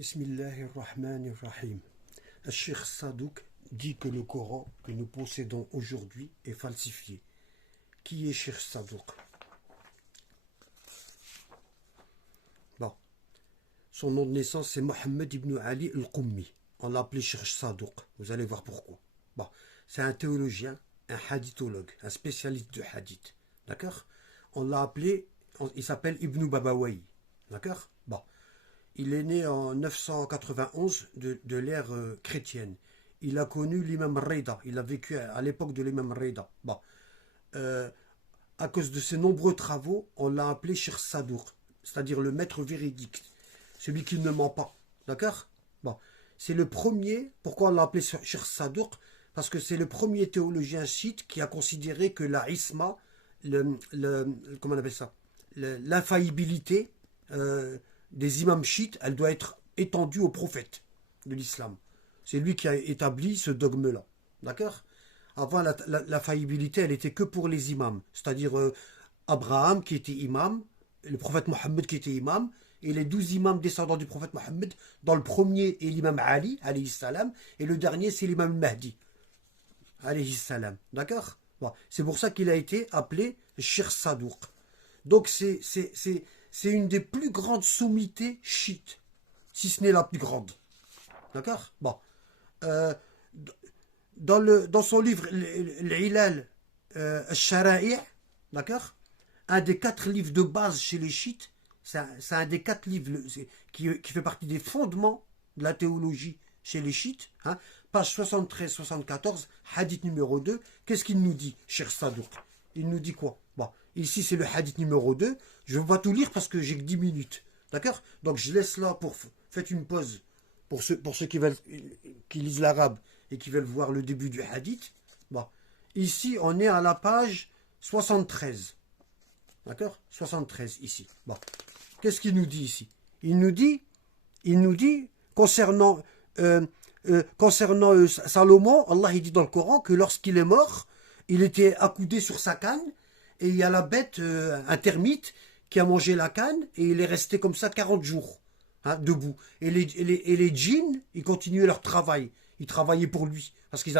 Bismillahirrahmanirrahim. Le Cheikh Sadouk dit que le Coran que nous possédons aujourd'hui est falsifié. Qui est Cheikh Sadouk? Bon. Son nom de naissance c'est Mohammed ibn Ali al-Qummi. On l'a appelé Cheikh Sadouk. Vous allez voir pourquoi. Bon. C'est un théologien, un hadithologue, un spécialiste de hadith. D'accord? On l'a appelé, il s'appelle Ibn Babawayh. D'accord? Bon. Il est né en 991 de l'ère chrétienne. Il a connu l'imam Rida. Il a vécu à l'époque de l'imam Rida. Bon. À cause de ses nombreux travaux, on l'a appelé Cheikh Sadouk, c'est-à-dire le maître véridique, celui qui ne ment pas. D'accord? Bon. C'est le premier, pourquoi on l'a appelé Cheikh Sadouk? Parce que c'est le premier théologien chiite qui a considéré que la isma, comment on appelle ça? L'infaillibilité des imams chiites, elle doit être étendue aux prophètes de l'islam. C'est lui qui a établi ce dogme-là. D'accord? Avant, la faillibilité, elle était que pour les imams. C'est-à-dire Abraham qui était imam, le prophète Mohammed qui était imam, et les 12 imams descendants du prophète Mohammed. Dans le premier est l'imam Ali, alayhi salam, et le dernier c'est l'imam Mahdi, alayhi salam. D'accord? Bon. C'est pour ça qu'il a été appelé Cheikh Sadouk. Donc c'est une des plus grandes sommités chiites, si ce n'est la plus grande. D'accord? Bon. Dans son livre L'Ilal al-Shara'i', d'accord? Un des 4 livres de base chez les chiites, c'est un des 4 livres qui fait partie des fondements de la théologie chez les chiites. Hein? Page 73-74, hadith numéro 2. Qu'est-ce qu'il nous dit, Cheikh Sadouk? Il nous dit quoi? Bon, ici c'est le hadith numéro 2. Je ne vais pas tout lire parce que j'ai que 10 minutes. D'accord? Donc je laisse là pour... Faites une pause pour ceux qui lisent l'arabe et qui veulent voir le début du hadith. Bon. Ici, on est à la page 73. D'accord? 73 ici. Bon. Qu'est-ce qu'il nous dit ici? Il nous dit concernant Salomon, Allah il dit dans le Coran que lorsqu'il est mort, il était accoudé sur sa canne et il y a la bête, un termite, qui a mangé la canne et il est resté comme ça 40 jours, hein, debout. Et les djinns, ils continuaient leur travail. Ils travaillaient pour lui parce qu'ils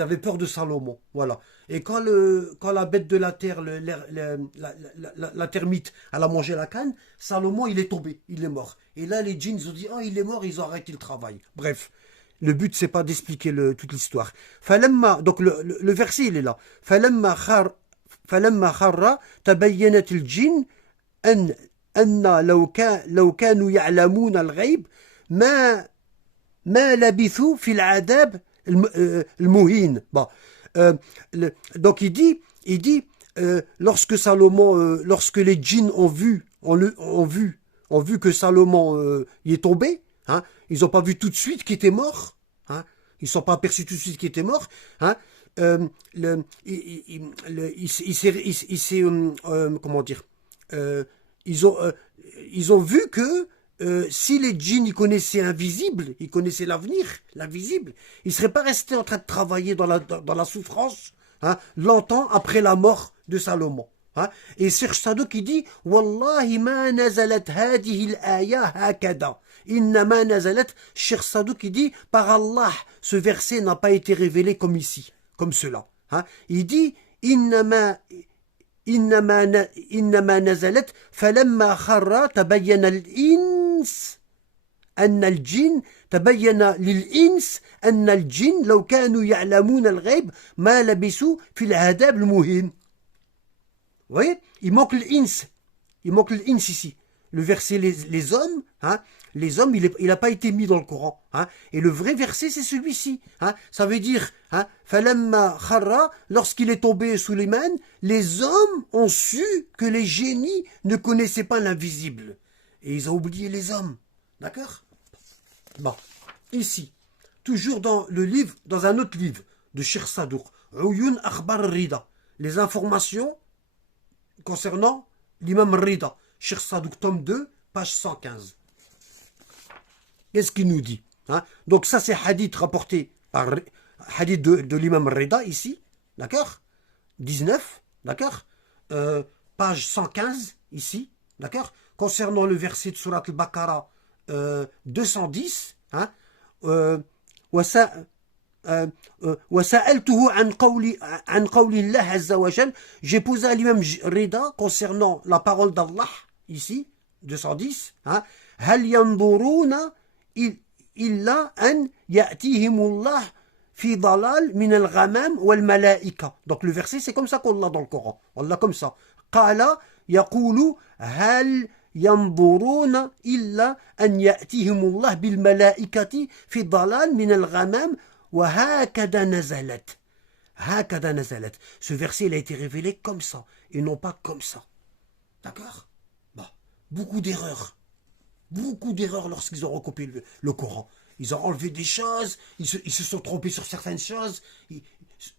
avaient peur de Salomon. Voilà. Et quand la bête de la terre, la termite, elle a mangé la canne, Salomon, il est tombé, il est mort. Et là, les djinns ont dit, oh, il est mort, ils ont arrêté le travail. Bref. Le but, c'est pas d'expliquer toute l'histoire. Donc, le verset, il est là. فلما خر تبينت الجن أن لو كانوا يعلمون الغيب ما لبثوا في العذاب المهين. Bon. Donc il dit lorsque Salomon, lorsque les djinns ont vu que Salomon y est tombé, hein, ils n'ont pas vu tout de suite qu'il était mort, hein, ils ne sont pas aperçus tout de suite qu'il était mort, hein. Comment dire, ils ont vu que si les djinns ils connaissaient invisible, ils connaissaient l'avenir, l'invisible, ils ne seraient pas restés en train de travailler dans la souffrance, hein, longtemps après la mort de Salomon. Hein. Et Cheikh Sadouk qui dit Wallahi ma nazalat hadihi al-aya hakada. Innama nazalat. Cheikh Sadouk qui dit par Allah, ce verset n'a pas été révélé comme ici, comme cela. Hein. Il dit Innama nazalat falamma kharra tabayyana al-ins أن الجن تبين للإنس أن الجن لو كانوا يعلمون الغيب ما لبثوا في العذاب المهين. Vous voyez, il manque l'ins ici. Le verset les hommes, hein, les hommes, il n'a pas été mis dans le Coran. Hein, et le vrai verset, c'est celui-ci. Hein, ça veut dire, hein, Falamma kharra, lorsqu'il est tombé sous les mains, les hommes ont su que les génies ne connaissaient pas l'invisible. Et ils ont oublié les hommes. D'accord? Bon, ici, toujours dans un autre livre de Cheikh Sadouk, Uyun Akhbar Rida, les informations concernant l'imam Rida, Cheikh Sadouk, tome 2, page 115. Qu'est-ce qu'il nous dit, hein? Donc ça c'est hadith rapporté par hadith de l'imam Rida ici, d'accord? 19, d'accord? Page 115 ici, d'accord? Concernant le verset de Surat al-Baqarah 210, hein, وسألته عن قول الله عز وجل, j'ai posé à l'imam Rida concernant la parole d'Allah, ici, 210, hein, هل ينظرون إلا أن يأتيهم الله في ضلال من الغمام والملائكة. Donc le verset c'est comme ça qu'on l'a dans le Coran, on l'a comme ça. قال يقول هل ينظرون إلا أن يأتيهم الله بالملائكة في ضلال من الغمام وهكذا نزلت. هكذا نزلت. Ce verset il a été révélé comme ça et non pas comme ça. D'accord? Bon, beaucoup d'erreurs lorsqu'ils ont recopié le Coran. Ils ont enlevé des choses, ils se sont trompés sur certaines choses.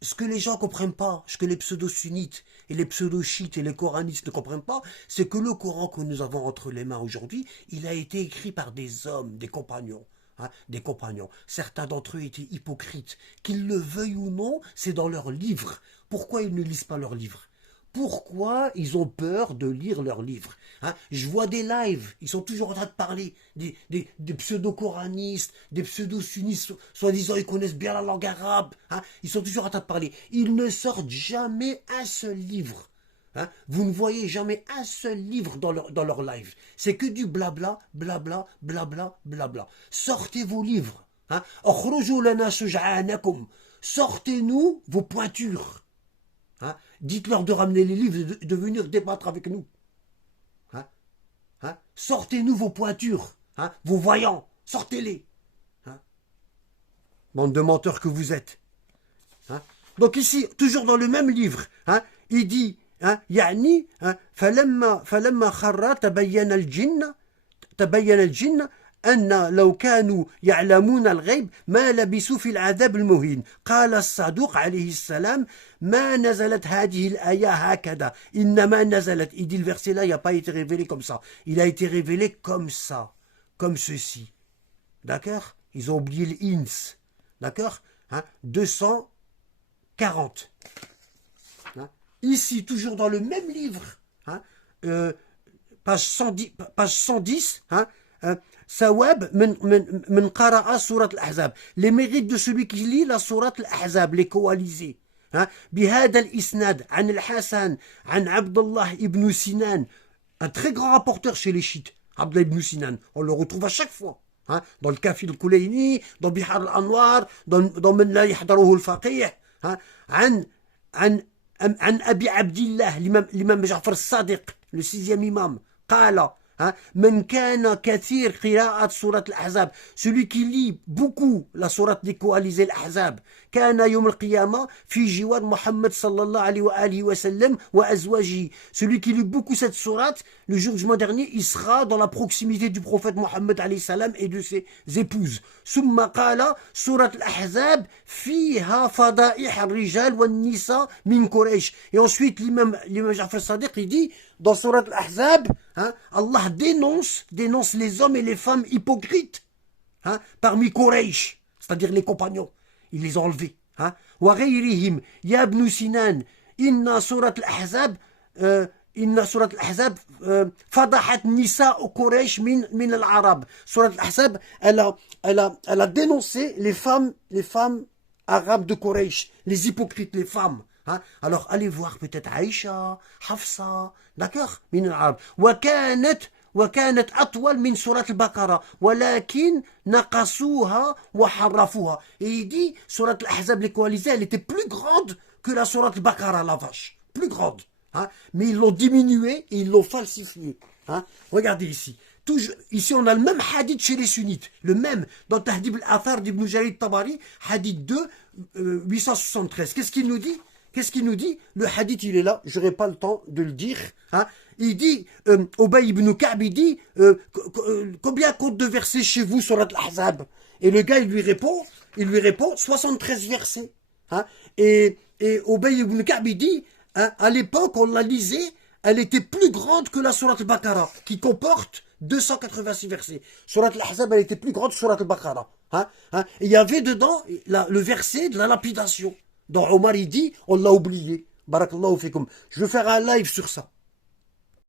Ce que les gens ne comprennent pas, ce que les pseudo-sunnites et les pseudo-chiites et les coranistes ne comprennent pas, c'est que le Coran que nous avons entre les mains aujourd'hui, il a été écrit par des hommes, des compagnons. Hein, des compagnons. Certains d'entre eux étaient hypocrites. Qu'ils le veuillent ou non, c'est dans leurs livres. Pourquoi ils ne lisent pas leurs livres? Pourquoi ils ont peur de lire leurs livres, hein? Je vois des lives, ils sont toujours en train de parler des pseudo-coranistes, des pseudo-sunnistes, soi-disant ils connaissent bien la langue arabe, hein? Ils sont toujours en train de parler. Ils ne sortent jamais un seul livre. Hein? Vous ne voyez jamais un seul livre dans leur live. C'est que du blabla, blabla, blabla, blabla. Sortez vos livres. Hein? Sortez-nous vos pointures. Hein? Dites-leur de ramener les livres, de venir débattre avec nous. Hein? Hein? Sortez-nous vos pointures, hein? Vos voyants, sortez-les. Hein? Bande de menteurs que vous êtes. Hein? Donc ici, toujours dans le même livre, hein, il dit, hein, يعني, hein, فلما خر تبين الجن أن لو كانوا يعلمون الغيب ما لبثوا في العذاب المهين. قال الصادق عليه السلام ما نزلت هذه الآية هكذا إنما نزلت. Il dit le verset là, il n'a pas été révélé comme ça. Il a été révélé comme ça, comme ceci. D'accord? Ils ont oublié le ins. D'accord? Hein? 240. Hein? Ici, toujours dans le même livre, hein, page 110, hein, Sawab min qara'a surat al-Ahzab. Les mérites de celui qui lit la surat al-Ahzab, les coalisés. بهذا الإسناد عن الحسن عن عبد الله ibn Sinan, un très grand rapporteur chez les chiites, Abdullah ibn Sinan, on le retrouve à chaque fois, hein, dans le Kafi al-Kulayni, dans Bihar al-Anwar, dans من لا يحضره الفقيه, hein, عن أبي عبد الله l'imam Ja'far al-Sadiq, le 6e imam, قال من كان كثير قراءة سورة الأحزاب, celui qui lit beaucoup la sourate des coalisés الأحزاب, كان يوم القيامة في جوار محمد صلى الله عليه وآله وسلم وأزواجه, celui qui lit beaucoup cette sourate, le jour du jugement dernier, il sera dans la proximité du prophète Mohammed alayhi salam et de ses épouses. ثم قال سورة الأحزاب فيها فضائح الرجال والنساء من قريش. Et ensuite l'imam Ja'far al-Sadiq il dit dans Surat al-Ahzab, hein, Allah dénonce les hommes et les femmes hypocrites, hein, parmi Quraysh, c'est-à-dire les compagnons. Il les a enlevés. Hein. وغيرهم يا ابن سنان إن سورة الأحزاب فضحت نساء قريش من العرب. Surat al-Ahzab, elle a dénoncé les femmes arabes de Quraysh, les hypocrites, les femmes. Hein? Alors allez voir peut-être Aïcha, Hafsa, d'accord, من العرب. وكانت أطول من سورة البقرة ولكن نقصوها وحرفوها. Et il dit, Surat al-Ahzab, les coalisés, elle était plus grande que la Surat al-Baqarah, la vache, plus grande. Hein? Mais ils l'ont diminuée et ils l'ont falsifiée. Hein? Regardez ici. Ici, on a le même hadith chez les sunnites. Le même, dans Tahdib al-Athar d'Ibn Jarir al-Tabari, hadith 2, 873. Qu'est-ce qu'il nous dit? Le hadith, il est là, je n'aurai pas le temps de le dire. Hein. Il dit, Ubay ibn Ka'b, il dit, combien compte de versets chez vous sur al-Ahzab? Et le gars, il lui répond 73 versets. Hein. Et Ubay ibn Ka'b, il dit, hein, à l'époque, on la lisait, elle était plus grande que la Surat al-Baqarah, qui comporte 286 versets. Surat al-Ahzab, elle était plus grande que Surat al-Baqarah. Hein. Hein. Et il y avait dedans le verset de la lapidation. Dans Omar, il dit, on l'a oublié. Barakallahu fikum. Je vais faire un live sur ça.